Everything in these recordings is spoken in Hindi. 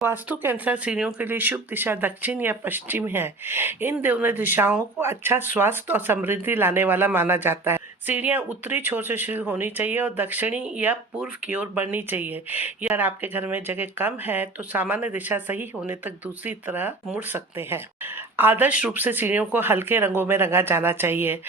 वास्तु के अनुसार सीढ़ियों के लिए शुभ दिशा दक्षिण या पश्चिम है। इन दोनों दिशाओं को अच्छा स्वास्थ्य और समृद्धि लाने वाला माना जाता है। सीढ़ियां उत्तरी छोर से शुरू होनी चाहिए और दक्षिणी या पूर्व की ओर बढ़नी चाहिए। या अगर आपके घर में जगह कम है तो सामान्य दिशा सही होने तक दूसरी तरह मुड़ सकते हैं। आदर्श रूप से सीढ़ियों को हल्के रंगों में रंगा जाना चाहिए।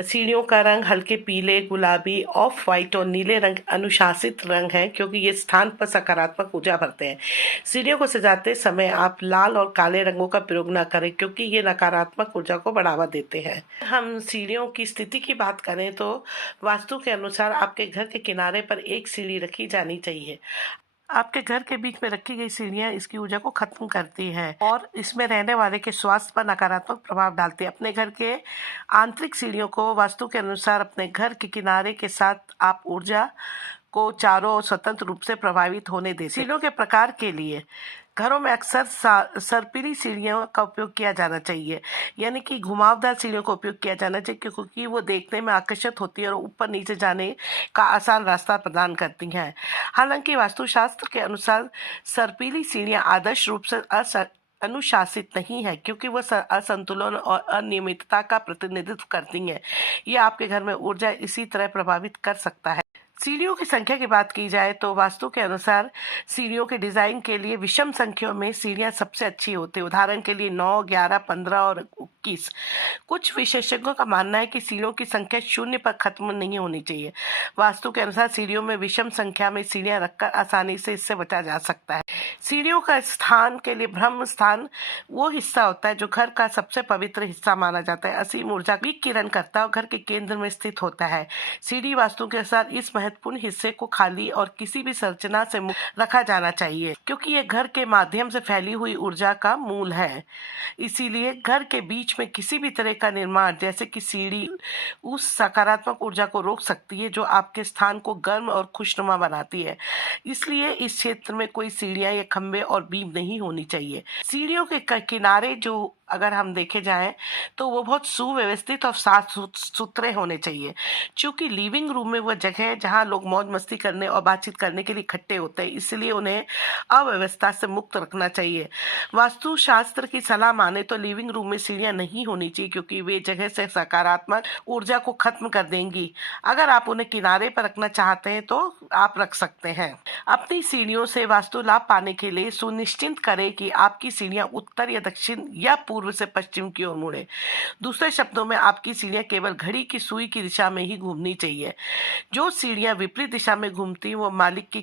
सीढ़ियों का रंग हल्के पीले, गुलाबी, ऑफ वाइट और नीले रंग अनुशासित रंग है, क्योंकि ये स्थान पर सकारात्मक ऊर्जा भरते हैं। सीढ़ियों को सजाते समय आप लाल और काले रंगों का प्रयोग न करें, क्योंकि ये नकारात्मक ऊर्जा को बढ़ावा देते हैं। हम सीढ़ियों की स्थिति की बात करें तो वास्तु के अनुसार आपके घर के किनारे पर एक सीढ़ी रखी जानी चाहिए। आपके घर के बीच में रखी गई सीढ़ियां इसकी ऊर्जा को खत्म करती हैं और इसमें रहने वाले के स्वास्थ्य पर नकारात्मक प्रभाव डालती है। अपने घर के आंतरिक सीढ़ियों को वास्तु के अनुसार अपने घर के किनारे के साथ आप ऊर्जा को चारों ओर स्वतंत्र रूप से प्रभावित होने देते हैं। सीढ़ियों के प्रकार के लिए घरों में अक्सर सर्पिली सीढ़ियों का उपयोग किया जाना चाहिए, यानी कि घुमावदार सीढ़ियों का उपयोग किया जाना चाहिए, क्योंकि वो देखने में आकर्षक होती है और ऊपर नीचे जाने का आसान रास्ता प्रदान करती हैं। हालांकि वास्तुशास्त्र के अनुसार सर्पिली सीढ़ियां आदर्श रूप से अनुशासित नहीं है, क्योंकि वह असंतुलन और अनियमितता का प्रतिनिधित्व करती हैं। ये आपके घर में ऊर्जा इसी तरह प्रभावित कर सकता है। सीढ़ियों की संख्या की बात की जाए तो वास्तु के अनुसार सीढ़ियों के डिजाइन के लिए विषम संख्याओं में सीढ़ियां सबसे अच्छी होती है। उदाहरण के लिए 9, 11, 15 और 21। कुछ विशेषज्ञों का मानना है कि सीढ़ियों की संख्या 0 पर खत्म नहीं होनी चाहिए। वास्तु के अनुसार सीढ़ियों में विषम संख्या में सीढ़ियां रखकर आसानी से इससे बचा जा सकता है। सीढ़ियों का स्थान के लिए ब्रह्म स्थान वो हिस्सा होता है जो घर का सबसे पवित्र हिस्सा माना जाता है। असीम ऊर्जा की किरण करता है और घर के केंद्र में स्थित होता है। सीढ़ी वास्तु के अनुसार इस महत्वपूर्ण हिस्से को खाली और किसी भी संरचना से मुक्त रखा जाना चाहिए, क्योंकि ये घर के माध्यम से फैली हुई ऊर्जा का मूल है। इसीलिए घर के बीच में किसी भी तरह का निर्माण, जैसे कि सीढ़ी, उस सकारात्मक ऊर्जा को रोक सकती है जो आपके स्थान को गर्म और खुशनुमा बनाती है। इसलिए इस क्षेत्र में कोई सीढ़ियां या खंबे और बीम नहीं होनी चाहिए। सीढ़ियों के किनारे जो अगर हम देखे जाएं तो वो बहुत सुव्यवस्थित और साफ सुथरे होने चाहिए, क्योंकि लिविंग रूम में वह जगह है जहां लोग मौज मस्ती करने और बातचीत करने के लिए इकट्ठे होते हैं, इसलिए उन्हें अव्यवस्था से मुक्त रखना चाहिए। वास्तुशास्त्र की सलाह माने तो लिविंग रूम में सीढ़ियां नहीं होनी चाहिए, क्योंकि वे जगह से सकारात्मक ऊर्जा को खत्म कर देंगी। अगर आप उन्हें किनारे पर रखना चाहते हैं तो आप रख सकते हैं। अपनी सीढ़ियों से वास्तु लाभ पाने के लिए सुनिश्चित करें कि आपकी सीढ़ियां उत्तर या दक्षिण या पूर्व से पश्चिम की ओर मुड़े। दूसरे शब्दों में आपकी सीढ़ियां केवल घड़ी की सुई की दिशा में ही घूमनी चाहिए। जो सीढ़ियां विपरीत दिशा में घूमती वो मालिक की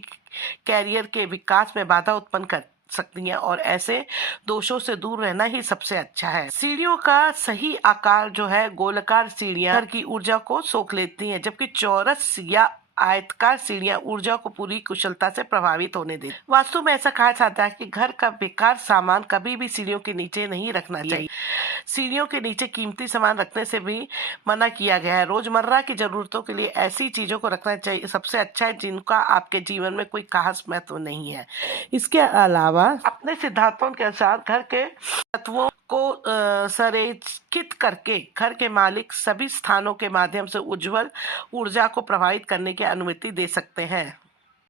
कैरियर के विकास में बाधा उत्पन्न कर सकती हैं और ऐसे दोषों से दूर रहना ही सबसे अच्छा है। सीढ़ियों का सही आकार जो है, गोलाकार सीढ़ियां घर की ऊर्जा को सोख लेती हैं, जबकि चौरस या आयताकार सीढ़ियां ऊर्जा को पूरी कुशलता से प्रभावित होने देती। वास्तु में ऐसा कहा जाता है कि घर का बेकार सामान कभी भी सीढ़ियों के नीचे नहीं रखना चाहिए। सीढ़ियों के नीचे कीमती सामान रखने से भी मना किया गया है। रोजमर्रा की जरूरतों के लिए ऐसी चीजों को रखना चाहिए सबसे अच्छा है जिनका आपके जीवन में कोई खास महत्व नहीं है। इसके अलावा अपने सिद्धांतों के अनुसार घर के तत्वों को संरेखित करके घर के मालिक सभी स्थानों के माध्यम से उज्जवल ऊर्जा को प्रभावित करने की अनुमति दे सकते हैं।